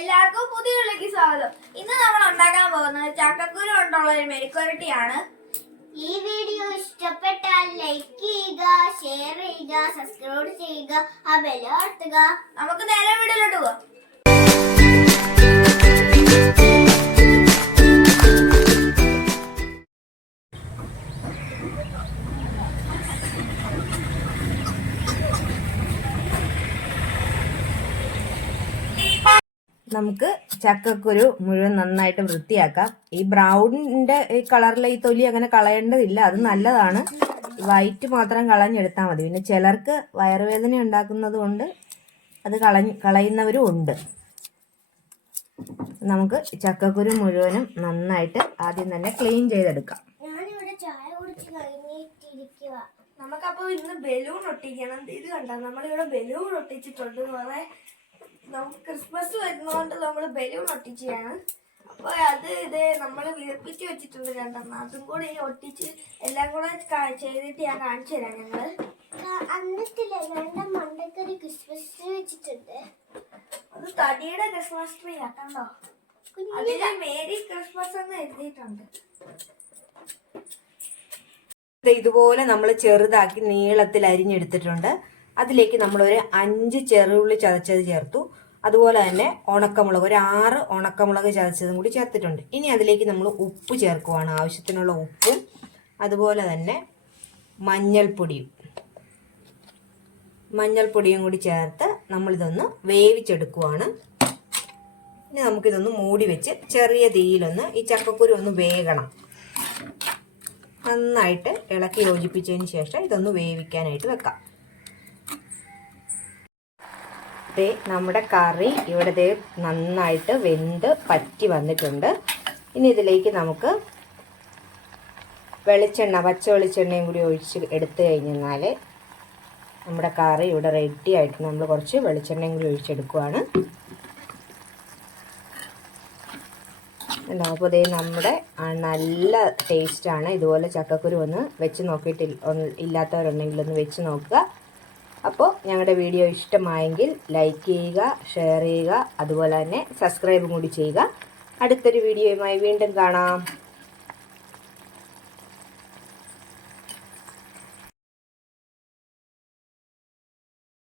എല്ലാവർക്കും പുതിയ വീട്ടിലേക്ക് സ്വാഗതം. ഇന്ന് നമ്മൾ ഉണ്ടാക്കാൻ പോകുന്നത് ചക്കക്കുരു കൊണ്ടുള്ള ഒരു മെഴുക്കുവരട്ടിയാണ്. ഈ വീഡിയോ ഇഷ്ടപ്പെട്ടാൽ ലൈക്ക് ചെയ്യുക, ഷെയർ ചെയ്യുക, സബ്സ്ക്രൈബ് ചെയ്യുക, ആ ബെൽ അമർത്തുക. നമുക്ക് നേരെ വീഡിയോയിലോട്ട് പോകാം. നമുക്ക് ചക്കക്കുരു മുഴുവൻ നന്നായിട്ട് വൃത്തിയാക്കാം. ഈ ബ്രൗണിന്റെ ഈ കളറിലെ ഈ തൊലി അങ്ങനെ കളയേണ്ടതില്ല, അത് നല്ലതാണ്. വൈറ്റ് മാത്രം കളഞ്ഞെടുത്താൽ മതി. പിന്നെ ചിലർക്ക് വയറുവേദന ഉണ്ടാക്കുന്നത് കൊണ്ട് അത് കളയുന്നവരും ഉണ്ട്. നമുക്ക് ചക്കക്കുരു മുഴുവനും നന്നായിട്ട് ആദ്യം തന്നെ ക്ലീൻ ചെയ്തെടുക്കാം. ഞാനിവിടെ ചായ കുടിച്ച് കഴിഞ്ഞിട്ടിരിക്കുക. നമുക്കപ്പോൾ ഇന്ന് ബലൂൺ ഒട്ടിക്കണം. ഇത് കണ്ടോ, നമ്മളിവിടെ ബലൂൺ ഒട്ടിച്ചിട്ടുണ്ട്. നമുക്ക് ക്രിസ്മസ് വരുന്നതുകൊണ്ട് നമ്മൾ ബലൂൺ ഒട്ടിച്ചാണ്. അപ്പോൾ ഇത് നമ്മൾ വിളിപ്പിച്ച് വെച്ചിട്ടുണ്ട് രണ്ടെണ്ണം. അതും കൂടെ ഈ ഒട്ടിച്ച് എല്ലാം കൂടെ ചെയ്തിട്ട് ഞാൻ കാണിച്ചു തരാം. ഞങ്ങൾ അന്നത്തില്ല ഞങ്ങളുടെ മണ്ടക്കൊരു ക്രിസ്മസ് ട്രീ വെച്ചിട്ടുണ്ട്. അത് തടിയുടെ ക്രിസ്മസ് ട്രീ ആക്കണ്ടോ, അതില് മേരി ക്രിസ്മസ് എന്ന് എഴുതിയിട്ടുണ്ട്. ഇതുപോലെ നമ്മൾ ചെറുതാക്കി നീളത്തിൽ അരിഞ്ഞെടുത്തിട്ടുണ്ട്. അതിലേക്ക് നമ്മളൊരു 5 ചെറുള്ളി ചതച്ചത് ചേർത്തു. അതുപോലെ തന്നെ ഉണക്കമുളക് ഒരു 6 ഉണക്കമുളക് ചതച്ചതും കൂടി ചേർത്തിട്ടുണ്ട്. ഇനി അതിലേക്ക് നമ്മൾ ഉപ്പ് ചേർക്കുവാണ്, ആവശ്യത്തിനുള്ള ഉപ്പും അതുപോലെ തന്നെ മഞ്ഞൾപ്പൊടിയും കൂടി ചേർത്ത് നമ്മളിതൊന്ന് വേവിച്ചെടുക്കുവാണ്. ഇനി നമുക്കിതൊന്ന് മൂടി വെച്ച് ചെറിയ തീയിലൊന്ന് ഈ ചക്കക്കുരു ഒന്ന് വേകണം. നന്നായിട്ട് ഇളക്കി യോജിപ്പിച്ചതിന് ശേഷം ഇതൊന്ന് വേവിക്കാനായിട്ട് വെക്കാം. നമ്മുടെ കറി ഇവിടെ നന്നായിട്ട് വെന്ത് പറ്റി വന്നിട്ടുണ്ട്. ഇനി ഇതിലേക്ക് നമുക്ക് പച്ച വെളിച്ചെണ്ണയും കൂടി ഒഴിച്ച് എടുത്തു കഴിഞ്ഞാൽ നമ്മുടെ കറി ഇവിടെ റെഡി ആയിട്ട് നമ്മൾ കുറച്ച് വെളിച്ചെണ്ണയും കൂടി ഒഴിച്ചെടുക്കുവാണ്. അപ്പോൾ ഇതേ നമ്മുടെ നല്ല ടേസ്റ്റാണ്. ഇതുപോലെ ചക്കക്കുരു ഒന്ന് വെച്ച് നോക്കിയിട്ട് ഇല്ലാത്തവരുണ്ടെങ്കിൽ ഒന്ന് വെച്ച് നോക്കുക. അപ്പോൾ ഞങ്ങളുടെ വീഡിയോ ഇഷ്ടമായെങ്കിൽ ലൈക്ക് ചെയ്യുക, ഷെയർ ചെയ്യുക, അതുപോലെ തന്നെ സബ്സ്ക്രൈബും കൂടി ചെയ്യുക. അടുത്തൊരു വീഡിയോയുമായി വീണ്ടും കാണാം.